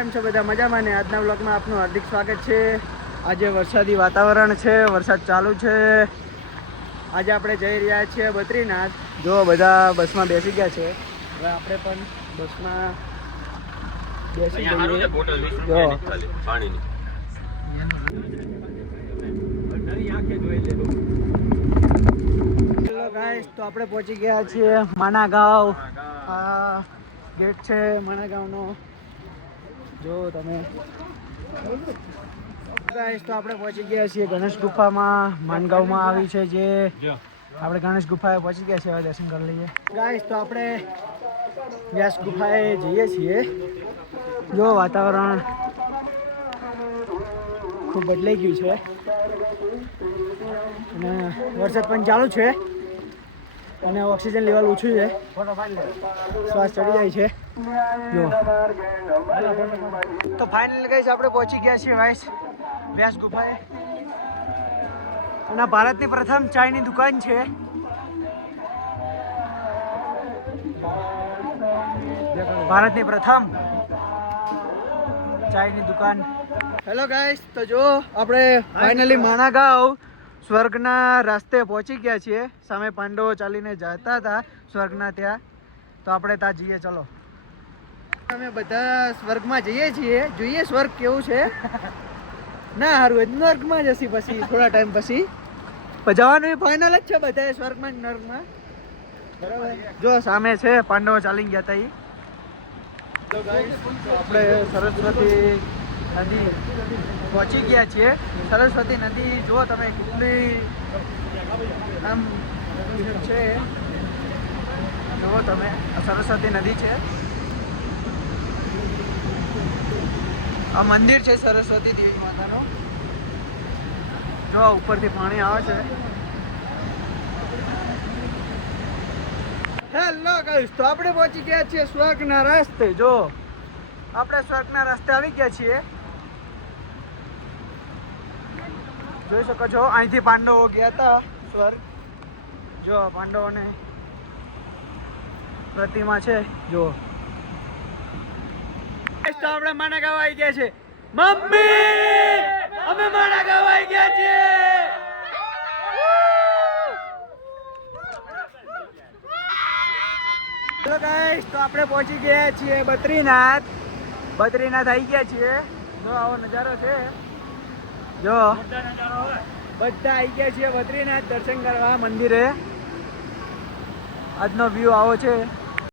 કેમ છો બધા મજામાં ને આજના વ્લોગમાં આપનું હાર્દિક સ્વાગત છે। આજે વરસાદી વાતાવરણ છે, વરસાદ ચાલુ છે। આજે આપણે જઈ રહ્યા છીએ બદ્રીનાથ। જો બધા બસમાં બેસી ગયા છે, હવે આપણે પણ બસમાં બેસી જઈએ। જો પાણીની હેલો ગાઈસ, તો આપણે પહોંચી ગયા છીએ માના ગાંવ। આ ગેટ છે માના ગાંવનો, જો તમે ગાઈસ। તો આપણે પહોંચી ગયા છીએ ગણેશ ગુફામાં, માનગાંવમાં આવી છે જે આપણે ગણેશ ગુફાએ પહોંચી ગયા છીએ। હવે દર્શન કરી લઈએ ગાઈસ। તો આપણે વ્યાસ ગુફાએ જઈએ છીએ। જો વાતાવરણ ખૂબ બદલાઈ ગયું છે અને વરસાદ પણ ચાલુ છે અને ઓક્સિજન લેવલ ઓછું છે, શ્વાસ ચડી જાય છે। જો તો ફાઇનલ ગાઈસ આપણે પહોંચી ગયા છીએ ગાઈસ વ્યાસ ગુફાએ। અને ભારતની પ્રથમ ચાયની દુકાન છે। ભારતની પ્રથમ ચાયની દુકાન। હેલો ગાઈસ, તો જો આપણે ફાઇનલી માના ગાંવ સ્વર્ગના રસ્તે પહોંચી ગયા છીએ। સામે પાંડવો ચાલીને જતા હતા સ્વર્ગના ત્યાં, તો આપણે ત્યાં જઈએ। ચલો, અમે બધા સ્વર્ગમાં જઈએ છીએ, જોઈએ સ્વર્ગ કેવું છે। ના હારું નર્કમાં જશે પછી થોડા ટાઈમ પછી જવાનું ફાઇનલ જ છે બધા સ્વર્ગમાં નર્કમાં, બરાબર। જો સામે છે પાંડવો ચાલી ગયા હતા એ। તો ગાઈસ, આપણે સરસ્વતી નદી પહોંચી ગયા છીએ। સરસ્વતી નદી જુઓ તમે કેટલી આમ છે, જુઓ તમે આ સરસ્વતી નદી છે। આ મંદિર છે સરસ્વતી દેવી માતાનું, જો ઉપરથી પાણી આવે છે। હેલો ગાઈસ, તો આપણે પહોંચી ગયા છીએ સ્વર્ગના રસ્તે। જો આપણે સ્વર્ગના રસ્તે આવી ગયા છીએ, જોઈ શકો છો। અહીંથી પાંડવો ગયા હતા સ્વર્ગ, જો પાંડવોને પ્રતિમા છે જો। તો આપણે માના ગાંવ આવી ગયા છે। મમ્મી, અમે માના ગાંવ આવી ગયા છીએ। હેલો ગાઈસ, તો આપણે પહોંચી ગયા છીએ બદ્રીનાથ। બદ્રીનાથ આવી ગયા છીએ, જો આવો નજારો છે। જો બધા આવી ગયા છીએ બદ્રીનાથ દર્શન કરવા મંદિરે। આજનો વ્યૂ આવો છે।